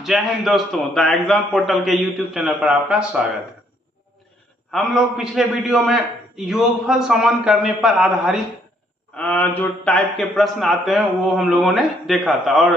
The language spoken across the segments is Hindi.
जय हिंद दोस्तों, द एग्जाम पोर्टल के यूट्यूब चैनल पर आपका स्वागत है। हम लोग पिछले वीडियो में योगफल समान करने पर आधारित जो टाइप के प्रश्न आते हैं वो हम लोगों ने देखा था और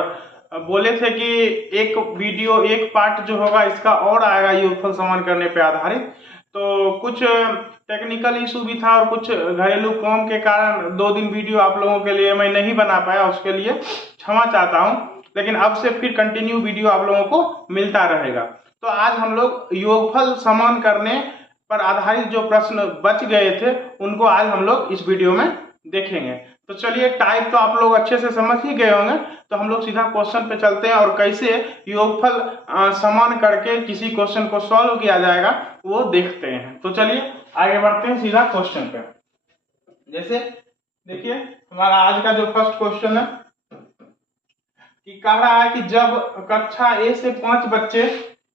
बोले थे कि एक पार्ट जो होगा इसका और आएगा योगफल समान करने पर आधारित। तो कुछ टेक्निकल इशू भी था और कुछ घरेलू काम के कारण 2 दिन वीडियो आप लोगों के लिए मैं नहीं बना पाया, उसके लिए क्षमा चाहता हूँ। लेकिन अब से फिर कंटिन्यू वीडियो आप लोगों को मिलता रहेगा। तो आज हम लोग योगफल समान करने पर आधारित जो प्रश्न बच गए थे उनको आज हम लोग इस वीडियो में देखेंगे। तो चलिए, टाइप तो आप लोग अच्छे से समझ ही गए होंगे, तो हम लोग सीधा क्वेश्चन पे चलते हैं और कैसे योगफल समान करके किसी क्वेश्चन को सॉल्व किया जाएगा वो देखते हैं। तो चलिए आगे बढ़ते हैं सीधा क्वेश्चन पे। जैसे देखिए, हमारा आज का जो फर्स्ट क्वेश्चन है कि कह रहा है कि जब कक्षा ए से 5 बच्चे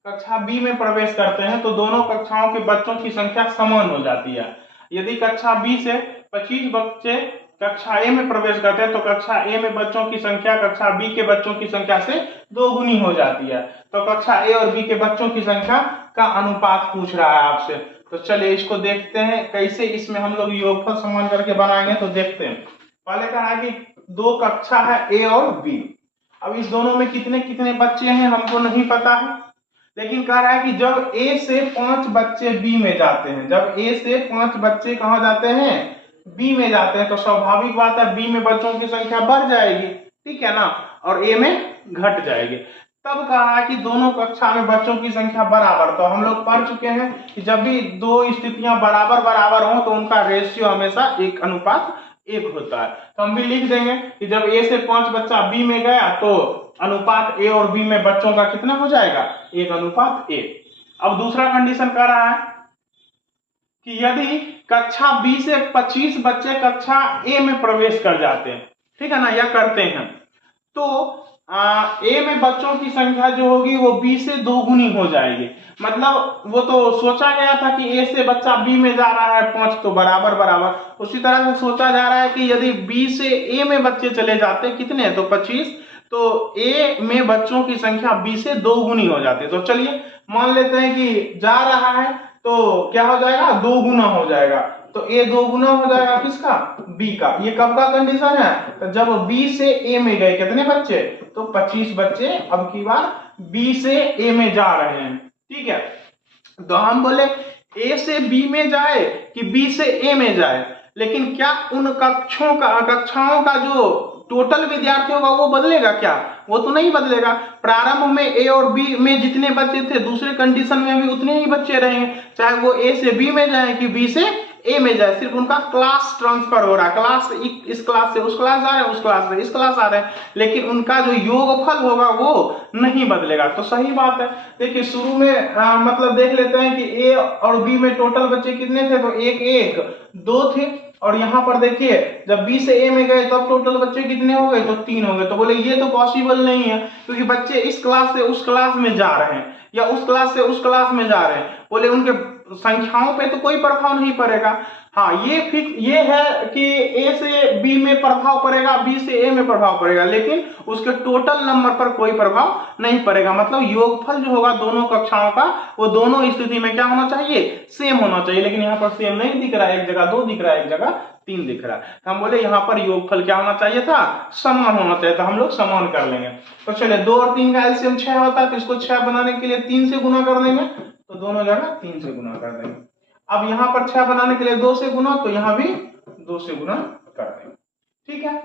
कक्षा बी में प्रवेश करते हैं तो दोनों कक्षाओं के बच्चों की संख्या समान हो जाती है। यदि कक्षा बी से 25 बच्चे कक्षा ए में प्रवेश करते हैं तो कक्षा ए में बच्चों की संख्या कक्षा बी के बच्चों की संख्या से 2 गुनी हो जाती है। तो कक्षा ए और बी के बच्चों की संख्या का अनुपात पूछ रहा है आपसे। तो चलिए इसको देखते हैं कैसे इसमें हम लोग योगफल समान करके बनाएंगे। तो देखते हैं, पहले कहा है कि 2 कक्षा है ए और बी। अब इस दोनों में कितने कितने बच्चे हैं हमको नहीं पता है, लेकिन कह रहा है कि जब ए से 5 बच्चे बी में जाते हैं, जब ए से 5 बच्चे कहां जाते हैं, बी में जाते हैं, तो स्वाभाविक बात है बी में बच्चों की संख्या बढ़ जाएगी, ठीक है ना, और ए में घट जाएगी। तब कहा है कि दोनों कक्षा में बच्चों की संख्या बराबर। तो हम लोग पढ़ चुके हैं कि जब भी 2 स्थितियां बराबर बराबर हो तो उनका रेशियो हमेशा 1:1 होता है। तो हम भी लिख देंगे कि जब ए से 5 बच्चा बी में गया तो अनुपात ए और बी में बच्चों का कितना हो जाएगा, 1:1। अब दूसरा कंडीशन कर रहा है कि यदि कक्षा बी से 25 बच्चे कक्षा ए में प्रवेश कर जाते हैं, ठीक है ना, या करते हैं, तो ए में बच्चों की संख्या जो होगी वो बी से 2 गुनी हो जाएगी। मतलब वो तो सोचा गया था कि ए से बच्चा बी में जा रहा है 5 तो बराबर बराबर, उसी तरह से सोचा जा रहा है कि यदि बी से ए में बच्चे चले जाते कितने, तो 25, तो ए में बच्चों की संख्या बी से 2 गुनी हो जाती है। तो चलिए मान लेते हैं कि जा रहा है तो क्या हो जाएगा, 2 गुना हो जाएगा। तो ए 2 गुना हो जाएगा किसका, बी का। ये कब का कंडीशन है, तो जब बी से ए में गए कितने बच्चे, तो 25 बच्चे अब की बार बी से ए में जा रहे हैं, ठीक है। तो हम बोले ए से बी में जाए कि बी से ए में जाए, लेकिन क्या उन कक्षाओं का जो टोटल विद्यार्थी होगा वो बदलेगा क्या, वो तो नहीं बदलेगा। प्रारंभ में ए और बी में जितने बच्चे थे दूसरे कंडीशन में भी उतने ही बच्चे रहेंगे, चाहे वो ए से बी में जाए कि बी से ए में जाए, सिर्फ उनका क्लास ट्रांसफर हो रहा है, क्लास इस क्लास से उस क्लास आ रहे हैं, उस क्लास से इस क्लास आ रहे हैं, लेकिन उनका जो योगफल होगा वो नहीं बदलेगा। तो सही बात है। देखिए शुरू में मतलब देख लेते हैं कि ए और बी में टोटल बच्चे कितने थे, तो 1 1 2 थे, और यहाँ पर देखिए जब बी से ए में गए तब टोटल बच्चे कितने हो गए, तो 3 हो गए। तो बोले ये तो पॉसिबल नहीं है क्योंकि बच्चे इस क्लास से उस क्लास में जा रहे हैं या उस क्लास से उस क्लास में जा रहे हैं, बोले उनके संख्याओं पे तो कोई प्रभाव नहीं पड़ेगा। हाँ ये है कि ए से बी में प्रभाव पड़ेगा, बी से ए में प्रभाव पड़ेगा, लेकिन उसके टोटल नंबर पर कोई प्रभाव नहीं पड़ेगा। मतलब योगफल जो होगा दोनों कक्षाओं का वो दोनों स्थिति में क्या होना चाहिए, सेम होना चाहिए। लेकिन यहाँ पर सेम नहीं दिख रहा है, एक जगह 2 दिख रहा है, एक जगह 3 दिख रहा है। हम बोले यहाँ पर योगफल क्या होना चाहिए था, समान होना चाहिए था। हम लोग समान कर लेंगे। तो चलिए 2 और 3 का एलसीएम 6 होता है, तो इसको 6 बनाने के लिए 3 से गुना कर देंगे, तो दोनों जगह 3 से गुना कर देंगे। अब यहाँ पर 6 बनाने के लिए 2 से गुना, तो यहाँ भी 2 से गुना कर देंगे, ठीक है।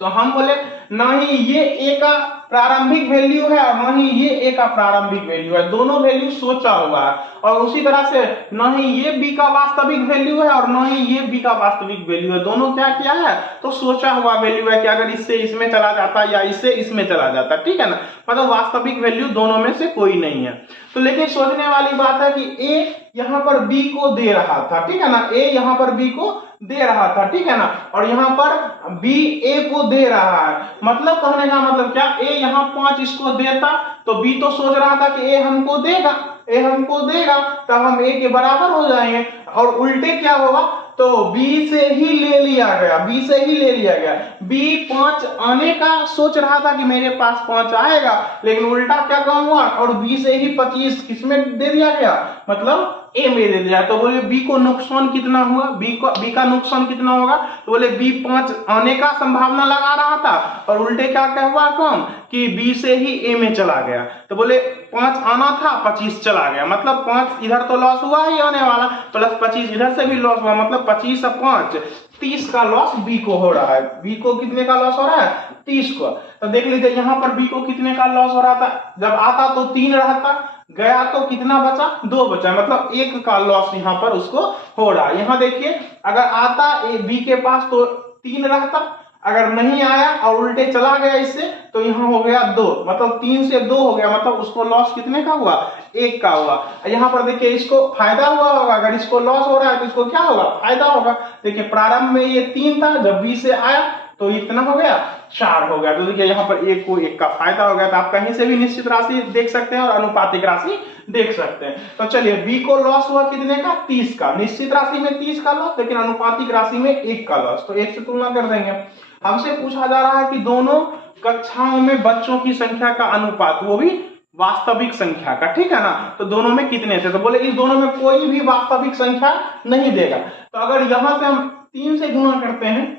तो हम बोले ना ही ये ए का प्रारंभिक वैल्यू है और ना ही ये ए का प्रारंभिक वैल्यू है, दोनों वैल्यू सोचा हुआ है। और उसी तरह से ना ही ये बी का वास्तविक वैल्यू है और ना ही ये बी का वास्तविक वैल्यू है, दोनों क्या किया है, तो सोचा हुआ वैल्यू है कि अगर इससे इसमें चला जाता या इससे इसमें चला जाता, ठीक है ना। मतलब वास्तविक वैल्यू दोनों में से कोई नहीं है। तो लेकिन सोचने वाली बात है कि ए यहाँ पर बी को दे रहा था, ठीक है ना, ए यहाँ पर बी को दे रहा था, ठीक है ना, और यहाँ पर बी ए को दे रहा है। मतलब कहने का मतलब क्या, ए यहाँ 5 इसको देता तो बी तो सोच रहा था कि ए हमको देगा, ए हमको देगा तब हम ए के बराबर हो जाएंगे। और उल्टे क्या होगा, तो बी से ही ले लिया गया, बी से ही ले लिया गया। बी 5 आने का सोच रहा था कि मेरे पास 5 आएगा, लेकिन उल्टा क्या काम हुआ, और बी से ही 25 किसमें दे दिया गया, मतलब ए में दे दिया। तो बोले बी को नुकसान कितना हुआ, बी का नुकसान कितना होगा, तो बोले बी 5 आने का संभावना लगा रहा था और उल्टे क्या क्या हुआ काम कि बी से ही ए में चला गया। तो बोले 5 आना था, 25 चला गया, मतलब 5 इधर तो लॉस हुआ ही आने वाला, प्लस 25 इधर से भी लॉस हुआ, मतलब 25 और 5 30 का लॉस बी को हो रहा है। बी को कितने का लॉस हो रहा है, 30 को। तो देख लीजिए यहाँ पर बी को कितने का लॉस हो रहा था, जब आता तो 3 रहता, गया तो कितना बचा, 2 बचा, मतलब 1 का लॉस यहाँ पर उसको हो रहा है। यहाँ देखिए अगर आता बी के पास तो 3 रहता, अगर नहीं आया और उल्टे चला गया इससे तो यहाँ हो गया 2, मतलब 3 से 2 हो गया, मतलब उसको लॉस कितने का हुआ, 1 का हुआ। यहाँ पर देखिए इसको फायदा हुआ होगा, अगर इसको लॉस हो रहा है तो इसको क्या होगा, फायदा होगा। देखिए प्रारंभ में ये 3 था, जब बी से आया तो इतना हो गया 4 हो गया। तो देखिए यहाँ पर 1 को 1 का फायदा हो गया। तो आप कहीं से भी निश्चित राशि देख सकते हैं और अनुपातिक राशि देख सकते हैं। तो चलिए बी को लॉस हुआ कितने का, 30 का, निश्चित राशि में 30 का लॉस, लेकिन अनुपातिक राशि में 1 का लॉस। तो 1 से तुलना कर देंगे। हमसे पूछा जा रहा है कि दोनों कक्षाओं में बच्चों की संख्या का अनुपात, वो भी वास्तविक संख्या का, ठीक है ना। तो दोनों में कितने थे, तो बोले इस दोनों में कोई भी वास्तविक संख्या नहीं देगा। तो अगर यहां से हम 3 से गुणा करते हैं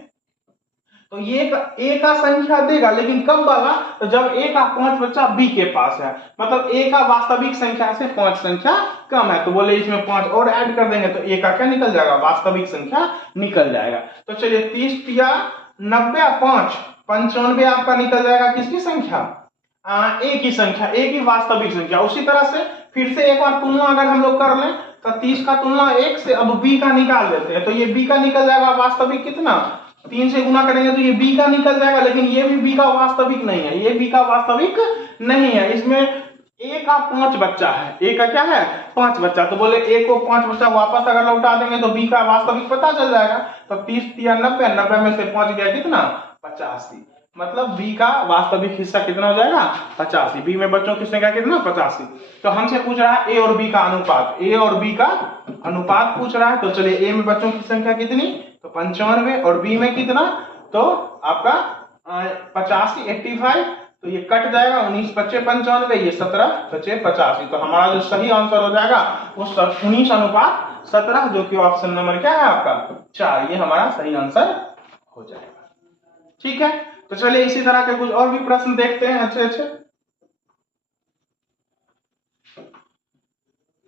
तो ये ए का संख्या देगा, लेकिन कब वाला, तो जब ए का 5 बच्चा बी के पास है, मतलब ए का वास्तविक संख्या से 5 संख्या कम है। तो बोले इसमें 5 और ऐड कर देंगे तो ए का क्या निकल जाएगा, वास्तविक संख्या निकल जाएगा। तो चलिए 30 या 90 5 95 आपका निकल जाएगा किसकी संख्या, ए की संख्या, ए की वास्तविक संख्या। उसी तरह से फिर से एक बार तुलना अगर हम लोग कर लें तो 30 का तुलना 1 से, अब बी का निकाल देते हैं तो ये बी का निकल जाएगा वास्तविक कितना, 3 से गुना करेंगे तो ये बी का निकल जाएगा, लेकिन ये भी बी का वास्तविक नहीं है, ये बी का वास्तविक नहीं है। इसमें ए का 5 बच्चा है, ए का क्या है 5 बच्चा। तो बोले ए को 5 बच्चा वापस अगर लौटा देंगे तो बी का वास्तविक पता चल जाएगा। तो 30 या 90, 90 में से 5 गया कितना, 85, मतलब बी का वास्तविक हिस्सा कितना हो जाएगा, 85। बी में बच्चों की संख्या कितना, 85। तो हमसे पूछ रहा है ए और बी का अनुपात, ए और बी का अनुपात पूछ रहा है। तो चलिए ए में बच्चों की संख्या कितनी, तो 95, और बी में कितना, तो आपका 85 85, तो ये कट जाएगा, 19 25 95, ये 17 25 85। तो हमारा जो सही आंसर हो जाएगा वो 19 अनुपात 17, जो कि ऑप्शन नंबर क्या है आपका 4, ये हमारा सही आंसर हो जाएगा। ठीक है, तो चलिए इसी तरह के कुछ और भी प्रश्न देखते हैं अच्छे अच्छे।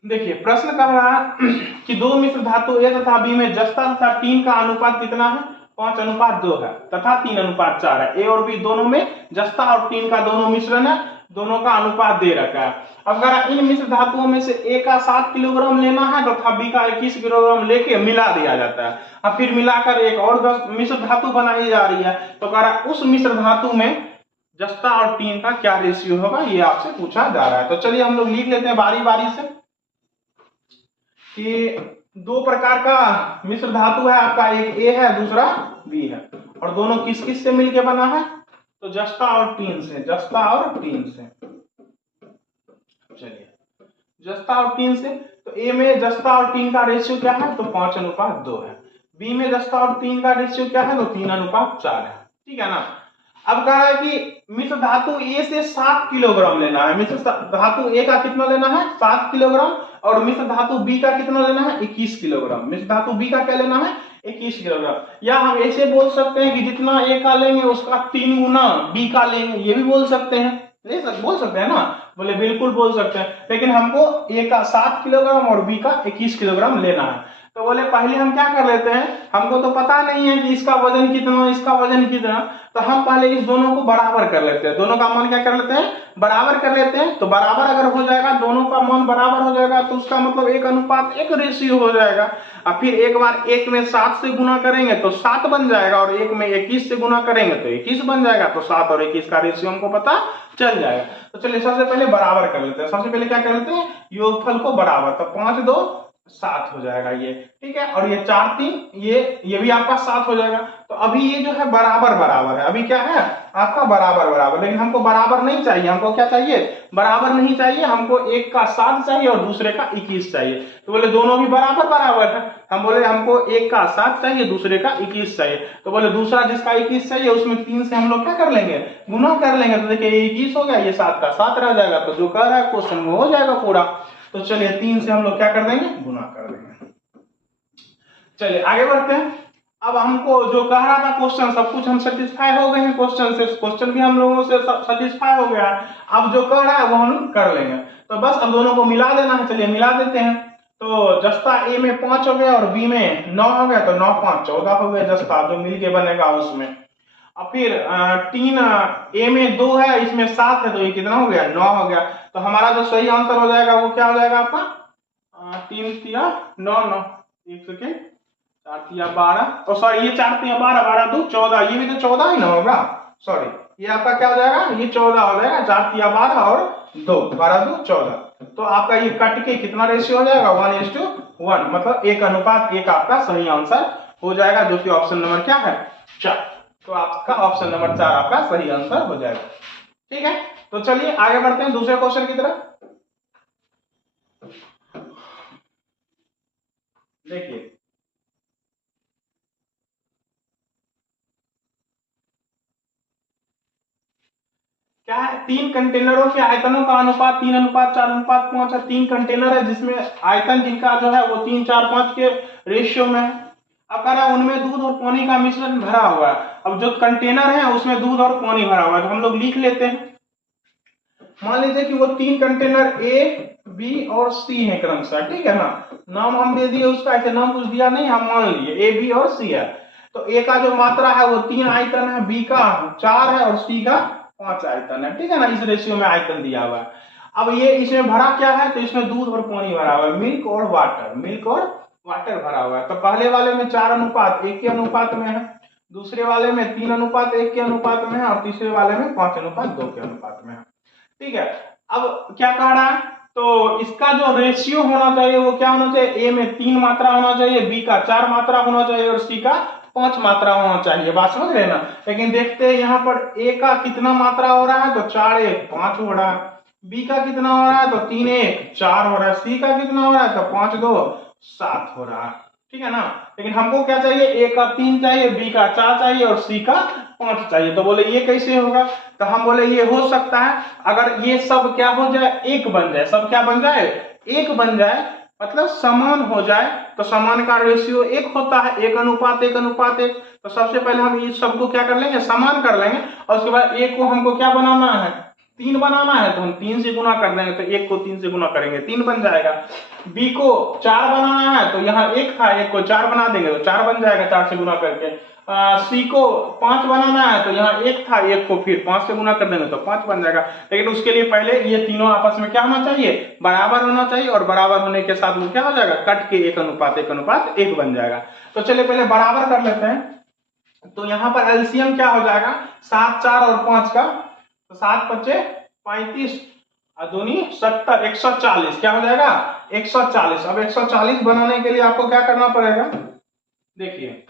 देखिए प्रश्न कह रहा है कि 2 मिश्र धातु ए तथा बी में जस्ता तथा टीन का अनुपात कितना है, 5:2 है तथा 3:4 है। ए और बी दोनों में जस्ता और टीन का दोनों मिश्रण है, दोनों का अनुपात दे रखा है। अब अगर इन मिश्र धातुओं में से ए का 7 किलोग्राम लेना है तथा बी का 21 किलोग्राम लेके मिला दिया जाता है, अब फिर मिलाकर एक और मिश्र धातु बनाई जा रही है, तो कह रहा है उस मिश्र धातु में जस्ता और टीन का क्या रेशियो होगा, ये आपसे पूछा जा रहा है। तो चलिए हम लोग लिख लेते हैं बारी बारी से कि 2 प्रकार का मिश्र धातु है आपका, एक ए है दूसरा बी है, और दोनों किस किस से मिलके बना है, तो जस्ता और टीन से, जस्ता और टीन से। चलिए जस्ता और टीन से, तो ए में जस्ता और टीन का रेशियो क्या है, तो 5:2 है। बी में जस्ता और टीन का रेशियो क्या है, तो 3:4 है। ठीक है ना। अब कह रहा है कि मिश्र धातु ए से 7 किलोग्राम लेना है, मिश्र धातु ए का कितना लेना है 7 किलोग्राम, और मिश्र धातु बी का कितना लेना है 21 किलोग्राम। मिश्र धातु बी का क्या लेना है 21 किलोग्राम। या हम ऐसे बोल सकते हैं कि जितना ए का लेंगे उसका 3 गुना बी का लेंगे, ये भी बोल सकते हैं, बोल सकते हैं ना, बोले बिल्कुल बोल सकते हैं, लेकिन हमको ए का 7 किलोग्राम और बी का 21 किलोग्राम लेना है। तो बोले पहले हम क्या कर लेते हैं, हमको तो पता नहीं है कि इसका वजन कितना इसका वजन कितना, तो हम पहले इस दोनों को बराबर कर लेते हैं, दोनों का मान क्या कर लेते हैं बराबर कर लेते हैं। तो बराबर अगर हो जाएगा, दोनों का मान बराबर हो जाएगा, तो उसका मतलब 1:1 रेशियो हो जाएगा। अब फिर एक बार 1 में 7 से गुना करेंगे तो 7 बन जाएगा, और 1 में 21 से गुना करेंगे तो 21 बन जाएगा, तो 7 और 21 का रेशियो हमको पता चल जाएगा। तो चलिए सबसे पहले बराबर कर लेते हैं, सबसे पहले क्या कर लेते हैं योगफल को बराबर, तो 5 2 7 हो जाएगा ये, ठीक है। और ये 4 3 ये भी आपका 7 हो जाएगा। तो अभी ये जो है बराबर बराबर है, अभी क्या है आपका बराबर बराबर, लेकिन हमको बराबर नहीं चाहिए, हमको क्या चाहिए, बराबर नहीं चाहिए, हमको एक का 7 चाहिए और दूसरे का 21 चाहिए। तो बोले दोनों भी बराबर बराबर है, हम बोले हमको एक का 7 चाहिए, दूसरे का 21 चाहिए। तो बोले दूसरा जिसका 21 चाहिए उसमें 3 से हम लोग क्या कर लेंगे, गुना कर लेंगे। तो देखिए 21 हो गया, ये 7 का 7 रह जाएगा। तो जो कह रहा है क्वेश्चन में हो जाएगा पूरा। तो चलिए 3 से हम लोग क्या कर देंगे, गुना कर देंगे। चलिए आगे बढ़ते हैं। अब हमको जो कह रहा था क्वेश्चन, सब कुछ हम सेटिस्फाई हो गए हैं क्वेश्चन से, क्वेश्चन भी हम लोगों से सेटिस्फाई हो गया है। अब जो कह रहा है वो हम कर लेंगे। तो बस अब दोनों को मिला देना है, चलिए मिला देते हैं। तो जस्ता ए में 5 हो गया और बी में 9 हो गया, तो 9 5 14 हो गया जस्ता, जो मिलके बनेगा उसमें। अब फिर 3 ए में 2 है, इसमें 7 है, तो ये कितना हो गया, 9 हो गया। तो हमारा जो सही आंसर हो जाएगा वो क्या हो जाएगा आपका, 3 तिया 9 9, एक सेकेंड, 4 तिया 12, और सॉरी ये 4 तिया 12, 12 2 14, ये भी तो 14 ही ना होगा, सॉरी ये आपका क्या हो जाएगा, ये 14 हो जाएगा, 4 तिया 12 और 2, 12 2 14। तो आपका ये कट के कितना रेशियो हो जाएगा, 1:1, मतलब 1:1 आपका सही आंसर हो जाएगा, जो कि ऑप्शन नंबर क्या है, 4। तो आपका ऑप्शन नंबर 4 आपका सही आंसर हो जाएगा, ठीक है। तो चलिए आगे बढ़ते हैं दूसरे क्वेश्चन की तरफ। देखिए क्या है, 3 कंटेनरों के आयतनों का अनुपात 3:4:5 है। 3 कंटेनर है जिसमें आयतन जिनका जो है वो 3 4 5 के रेशियो में है। अब कह रहा है उनमें दूध और पानी का मिश्रण भरा हुआ है। अब जो कंटेनर है उसमें दूध और पानी भरा हुआ है, तो हम लोग लिख लेते हैं। मान लीजिए कि वो 3 कंटेनर ए बी और सी है क्रमशः, ठीक है ना। नाम हम दे दिए उसका, ऐसे नाम कुछ दिया नहीं, हम मान लिए ए बी और सी है। तो ए का जो मात्रा है वो 3 आयतन है, बी का 4 है और सी का 5 आयतन है, ठीक है ना। इस रेशियो में आयतन दिया हुआ है। अब ये इसमें भरा क्या है, तो इसमें दूध और पानी भरा हुआ है, मिल्क और वाटर भरा हुआ है। तो पहले वाले में 4:1 के अनुपात में है, दूसरे वाले में 3:1 के अनुपात में है, और तीसरे वाले में 5:2 के अनुपात में है, ठीक है। अब क्या कह रहा है, तो इसका जो रेशियो होना चाहिए वो क्या होना चाहिए, ए में 3 मात्रा होना चाहिए, बी का 4 मात्रा होना चाहिए और सी का 5 मात्रा होना चाहिए, बात समझ रहे ना। लेकिन देखते हैं यहाँ पर ए का कितना मात्रा हो रहा है, तो 4 1 5 हो रहा है, बी का कितना हो रहा है, तो 3 1 4 हो रहा है, सी का कितना हो रहा है, तो 5 2 7 हो रहा है, ठीक है ना। लेकिन हमको क्या चाहिए, ए का 3 चाहिए, बी का 4 चाहिए और सी का 5 चाहिए। तो बोले ये कैसे होगा, तो हम बोले ये हो सकता है अगर ये सब क्या हो जाए, एक बन जाए, सब क्या बन जाए, एक बन जाए, मतलब समान हो जाए। तो समान का रेशियो 1 होता है, 1:1:1। तो सबसे पहले हम इस सबको क्या कर लेंगे, समान कर लेंगे, और उसके बाद एक को हमको क्या बनाना है, 3 बनाना है, तो हम 3 से गुना कर देंगे, तो 1 को 3 से गुना करेंगे 3 बन जाएगा। बी को 4 बनाना है, तो यहाँ 1 था, 1 को 4 बना देंगे तो 4 बन जाएगा 4 से गुना करके। सी को 5 बनाना है, तो यहाँ 1 था, 1 को फिर 5 से गुना कर देंगे तो 5 बन जाएगा। लेकिन उसके लिए पहले ये तीनों आपस में क्या होना चाहिए, बराबर होना चाहिए, और बराबर होने के साथ में क्या हो जाएगा, कट के 1:1:1 बन जाएगा। तो चलिए पहले बराबर कर लेते हैं। तो यहाँ पर एलसीएम क्या हो जाएगा, 7 4 और 5 का, तो 7 5 35 दूनी 70, 140 क्या हो जाएगा, 140। अब 140 बनाने के लिए आपको क्या करना पड़ेगा, देखिए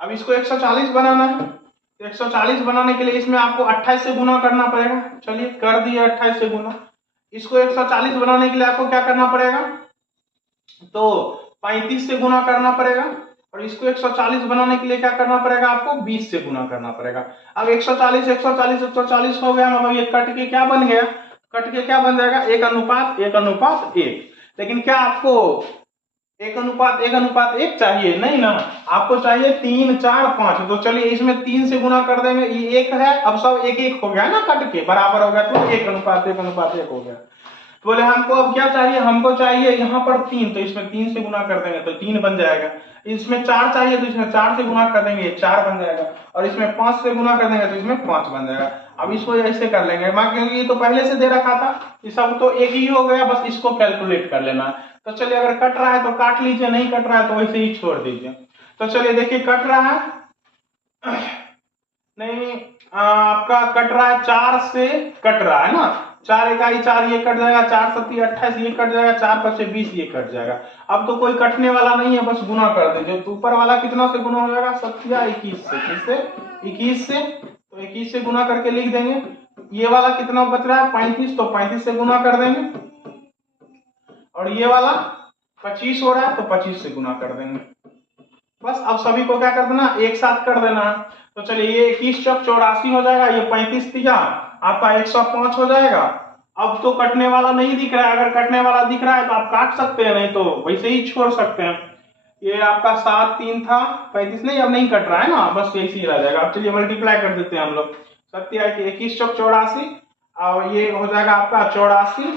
अब इसको 140 बनाना है, तो 140 बनाने के लिए इसमें आपको 28 से गुना करना पड़ेगा। चलिए कर दिए 28 से गुना। इसको 140 बनाने के लिए आपको क्या करना पड़ेगा, तो 35 से गुना करना पड़ेगा, और इसको 140 बनाने के लिए क्या करना पड़ेगा, आपको 20 से गुना करना पड़ेगा। अब 140 140 140 हो गया, मतलब ये कट के क्या बन गया, कट के क्या बन जाएगा, 1:1:1। लेकिन क्या आपको 1:1:1 चाहिए, नहीं ना, आपको चाहिए 3 4 5। तो चलिए इसमें 3 से गुना कर देंगे, ये 1 है, अब सब 1 1 हो गया ना, कट के बराबर हो गया, तो 1:1:1 हो गया। तो बोले हमको अब क्या चाहिए, हमको चाहिए यहाँ पर 3, तो इसमें 3 से गुना कर देंगे तो 3 बन जाएगा। इसमें 4 चाहिए, तो इसमें 4 से गुना कर देंगे 4 बन जाएगा, और इसमें 5 से गुना कर देंगे तो इसमें 5 बन जाएगा। अब इसको ऐसे कर लेंगे, क्योंकि ये तो पहले से दे रखा था, ये सब तो एक ही हो गया, बस इसको कैलकुलेट कर लेना। तो चलिए अगर कट रहा है तो काट लीजिए, नहीं कट रहा है तो वैसे ही छोड़ दीजिए। तो चलिए देखिए कट रहा है नहीं, आपका कट रहा है 4 से कट रहा है ना, 4 इकाई 4, ये कट जाएगा, 4 सत्ती 28, ये कट जाएगा, 4 पचे 20, ये कट जाएगा। अब तो कोई कटने वाला नहीं है, बस गुना कर दीजिए। तो ऊपर वाला कितना से गुना हो जाएगा, 21 से। किससे? 21 से। तो 21 से गुना करके लिख देंगे। ये वाला कितना बच रहा है, 35, तो 35 से गुना कर देंगे। और ये वाला 25 हो रहा है, तो 25 से गुना कर देंगे। बस अब सभी को क्या कर देना, एक साथ कर देना। तो चलिए, ये 21 चौक 84 हो जाएगा, ये 35 दिया आपका 105 हो जाएगा। अब तो कटने वाला नहीं दिख रहा है, अगर कटने वाला दिख रहा है तो आप काट सकते हैं, नहीं तो वैसे ही छोड़ सकते हैं। ये आपका 7 3 था, 35 नहीं, अब नहीं कट रहा है ना, बस ऐसे ही रह जाएगा। अब चलिए मल्टीप्लाई कर देते हैं हम लोग। 21 चौक 84, और ये हो जाएगा आपका 84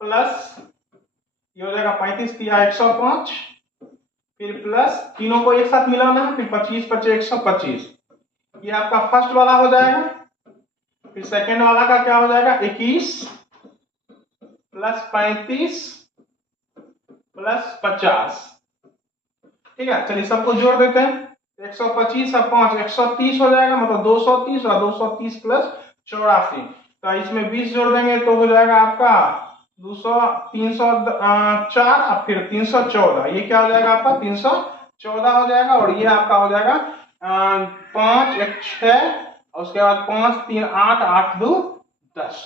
प्लस ये हो जाएगा 35 दिया 105, फिर प्लस तीनों को एक साथ मिलाना है, फिर 25 पचे 125, ये आपका फर्स्ट वाला हो जाएगा। फिर सेकेंड वाला का क्या हो जाएगा, 21 प्लस 35 प्लस 50। ठीक है, चलिए सबको जोड़ देते हैं। 125 और 5 130 हो जाएगा, मतलब 230, और 230 प्लस 84, तो इसमें 20 जोड़ देंगे तो हो जाएगा आपका 200 304 और फिर 314, ये क्या हो जाएगा आपका 314 हो जाएगा। और ये आपका हो जाएगा 5 1 6, और उसके बाद 5 3 8 8 2 10,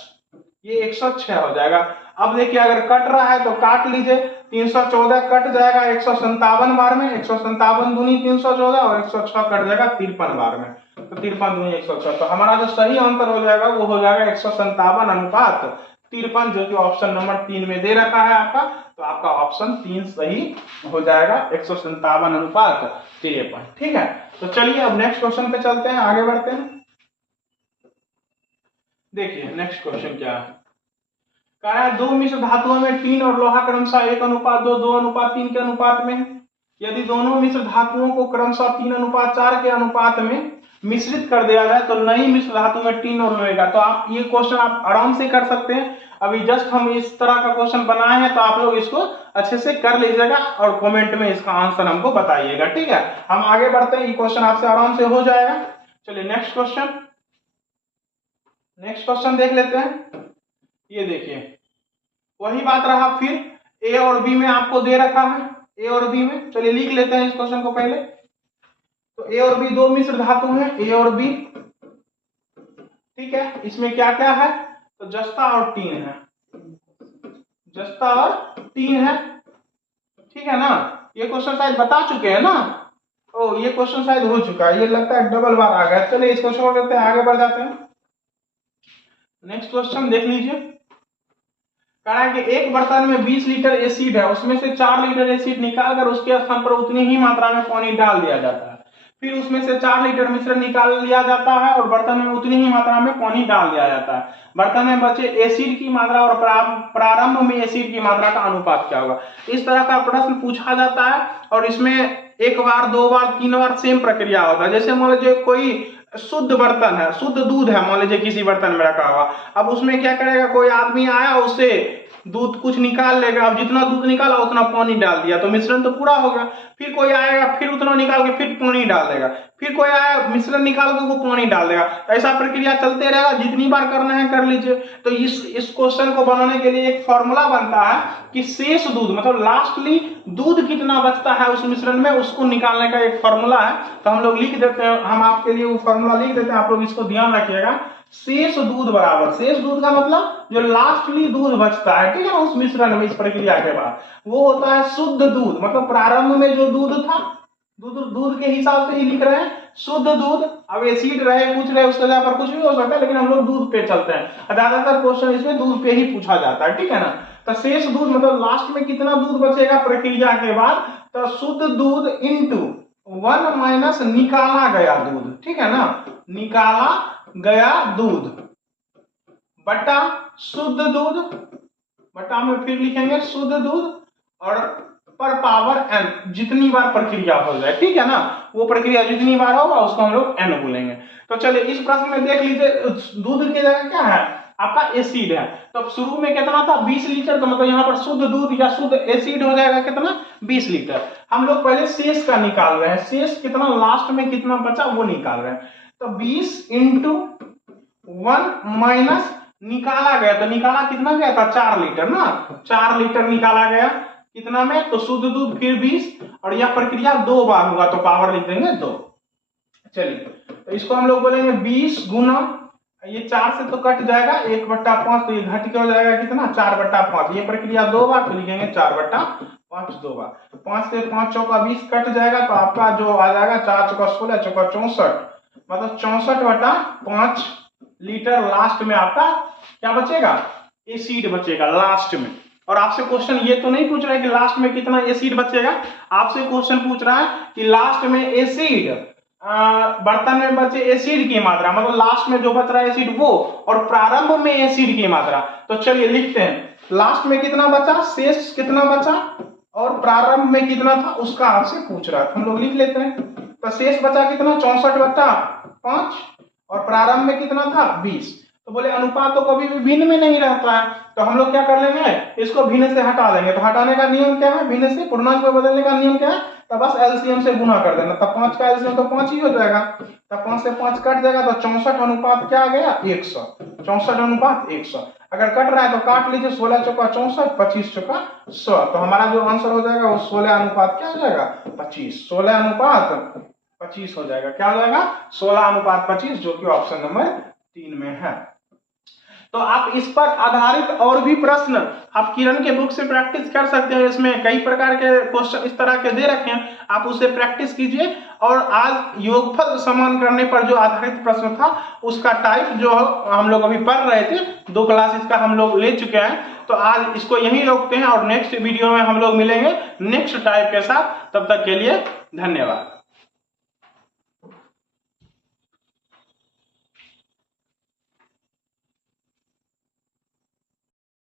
ये 106 हो जाएगा। अब देखिए, अगर कट रहा है तो काट लीजिए। 314 कट जाएगा 157 बार में, 157 दूनी 314, और 106 कट जाएगा 53 बार में, तो 53 दूनी 106। तो हमारा जो सही आंसर हो जाएगा वो हो जाएगा 157 अनुपात 53, जो कि ऑप्शन नंबर 3 में दे रखा है आपका। तो आपका ऑप्शन 3 सही हो जाएगा, 157 अनुपात 53। ठीक है, तो चलिए अब नेक्स्ट क्वेश्चन पे चलते हैं, आगे बढ़ते हैं। देखिए नेक्स्ट क्वेश्चन क्या है, कह रहा है 2 मिश्र धातुओं में टीन और लोहा क्रमशः 1:2 2:3 के अनुपात में है। यदि दोनों मिश्र धातुओं को क्रमशः 3:4 के अनुपात में मिश्रित कर दिया जाए तो नई मिश्र धातु में टीन और लोहे का। तो आप ये क्वेश्चन आप आराम से कर सकते हैं। अभी जस्ट हम इस तरह का क्वेश्चन बनाए हैं, तो आप लोग इसको अच्छे से कर लीजिएगा और कमेंट में इसका आंसर हमको बताइएगा। ठीक है, हम आगे बढ़ते हैं, ये क्वेश्चन आपसे आराम से हो जाएगा। चलिए नेक्स्ट क्वेश्चन देख लेते हैं। ये देखिए, वही बात रहा, फिर ए और बी में आपको दे रखा है, ए और बी में। चलिए लिख लेते हैं इस क्वेश्चन को पहले। तो ए और बी दो मिश्र धातु हैं, ए और बी। ठीक है, इसमें क्या क्या है, तो जस्ता और टीन है, जस्ता और टीन है। ठीक है ना, ये क्वेश्चन शायद बता चुके हैं ना, ओ ये क्वेश्चन शायद हो चुका है, ये लगता है डबल बार आ गया। चलिए इस क्वेश्चन को करते हैं, आगे बढ़ जाते हैं। नेक्स्ट क्वेश्चन देख लीजिए, कह रहा है कि एक बर्तन में 20 लीटर एसिड है, उसमें से 4 लीटर एसिड निकालकर उसके स्थान पर उतनी ही मात्रा में पानी डाल दिया जाता है। फिर उसमें से 4 लीटर मिश्रण निकाल लिया जाता है और बर्तन में उतनी ही मात्रा में पानी डाल दिया जाता है। बर्तन में बचे एसिड की मात्रा और प्रारंभ में एसिड की मात्रा का अनुपात क्या होगा। इस तरह का प्रश्न पूछा जाता है, और इसमें एक बार 2 बार 3 बार सेम प्रक्रिया होता है। जैसे मान लीजिए कोई शुद्ध बर्तन है, शुद्ध दूध है, मान लीजिए किसी बर्तन में रखा हुआ, अब उसमें क्या करेगा, कोई आदमी आया उससे दूध कुछ निकाल लेगा, अब जितना दूध निकाला उतना पानी डाल दिया, तो मिश्रण तो पूरा हो गया। फिर कोई आएगा, फिर उतना निकाल के फिर पानी डाल देगा, फिर कोई आया मिश्रण निकाल के वो पानी डाल देगा। ऐसा प्रक्रिया चलते रहेगा, जितनी बार करना है कर लीजिए। तो इस क्वेश्चन को बनाने के लिए एक फॉर्मूला बनता है कि शेष दूध, मतलब लास्टली दूध कितना बचता है उस मिश्रण में, उसको निकालने का एक फॉर्मूला है। तो हम लोग लिख देते हैं, हम आपके लिए वो फॉर्मूला लिख देते हैं, आप लोग इसको ध्यान रखिएगा। शेष दूध बराबर, शेष दूध का मतलब जो लास्टली दूध बचता है, ठीक है ना, उस मिश्रण में इस प्रक्रिया के बाद, वो होता है शुद्ध दूध। मतलब प्रारंभ में जो दूध था, दूध के हिसाब से ही लिख रहे हैं शुद्ध दूध। अब एसिड रहे कुछ रहे उसके जगह पर कुछ भी हो सकता है, लेकिन हम लोग दूध पे चलते हैं, ज्यादातर क्वेश्चन इसमें दूध पे ही पूछा जाता है। ठीक है ना, तो शेष दूध मतलब लास्ट में कितना दूध बचेगा प्रक्रिया के बाद, तो शुद्ध दूध इंटू 1 माइनस निकाला गया दूध, ठीक है ना, निकाला गया दूध बटा शुद्ध दूध, बटा में फिर लिखेंगे शुद्ध दूध और पर पावर n, जितनी बार प्रक्रिया हो जाए, ठीक है ना, वो प्रक्रिया जितनी बार होगा उसको हम लोग n बोलेंगे। तो चलिए इस प्रश्न में देख लीजिए, दूध की जगह क्या है आपका एसिड है। तो शुरू में कितना था 20 लीटर, तो मतलब यहाँ पर शुद्ध दूध या शुद्ध एसिड हो जाएगा कितना 20 लीटर। हम लोग पहले शेष का निकाल रहे हैं, शेष कितना लास्ट में कितना बचा वो निकाल रहे हैं। तो 20 इंटू 1 माइनस निकाला गया, तो निकाला कितना गया था 4 लीटर ना, 4 लीटर निकाला गया कितना में, तो शुद्ध दूध फिर 20, और यह प्रक्रिया 2 बार होगा तो पावर लिख देंगे 2। चलिए तो इसको हम लोग बोलेंगे 20 गुना, ये 4 से तो कट जाएगा 1/5, तो ये घट के हो जाएगा कितना 4/5। ये प्रक्रिया 2 बार तो लिखेंगे 4/5 2 बार। 5 से 5 चौका 20 कट जाएगा, तो आपका जो आ जाएगा 4 चौका 16 चौका 64, मतलब 64/5 लीटर लास्ट में आपका क्या बचेगा, एसिड बचेगा लास्ट में। और आपसे क्वेश्चन ये तो नहीं पूछ रहा है कि लास्ट में कितना एसिड बचेगा, आपसे क्वेश्चन पूछ रहा है कि लास्ट में एसिड बर्तन में बचे एसिड की मात्रा, मतलब लास्ट में जो बच रहा है एसिड वो, और प्रारंभ में एसिड की मात्रा। तो चलिए लिखते हैं, लास्ट में कितना बचा, शेष कितना बचा, और प्रारंभ में कितना था उसका आपसे पूछ रहा है, हम लोग लिख लेते हैं। तो शेष बचा कितना 64/5, और प्रारंभ में कितना था 20। तो बोले अनुपात तो कभी भी भिन्न में नहीं रहता है, तो हम लोग क्या कर लेंगे, इसको भिन्न से हटा देंगे। तो हटाने का नियम क्या है, भिन्न से पूर्णांक में बदलने का नियम क्या है, तो बस एलसीएम से गुना कर देना, तब 5 का एलसीएम तो 5 ही हो जाएगा, तब 5 से 5 कट जाएगा, तो 64 अनुपात क्या आ गया 100, 64 अनुपात 100। अगर कट रहा है तो काट लीजिए, 16 चौका 64, 25 चौका 100, तो हमारा जो आंसर हो जाएगा वो 16 अनुपात क्या हो जाएगा 25, 16 अनुपात 25 हो जाएगा। क्या हो जाएगा 16 अनुपात 25, जो कि ऑप्शन नंबर 3 में है। तो आप इस पर आधारित और भी प्रश्न आप किरण के बुक से प्रैक्टिस कर सकते हैं, इसमें कई प्रकार के क्वेश्चन इस तरह के दे रखे हैं, आप उससे प्रैक्टिस कीजिए। और आज योगफल समान करने पर जो आधारित प्रश्न था उसका टाइप जो हम लोग अभी पढ़ रहे थे, 2 क्लास इसका हम लोग ले चुके हैं, तो आज इसको यहीं रोकते हैं और नेक्स्ट वीडियो में हम लोग मिलेंगे नेक्स्ट टाइप के साथ। तब तक के लिए धन्यवाद।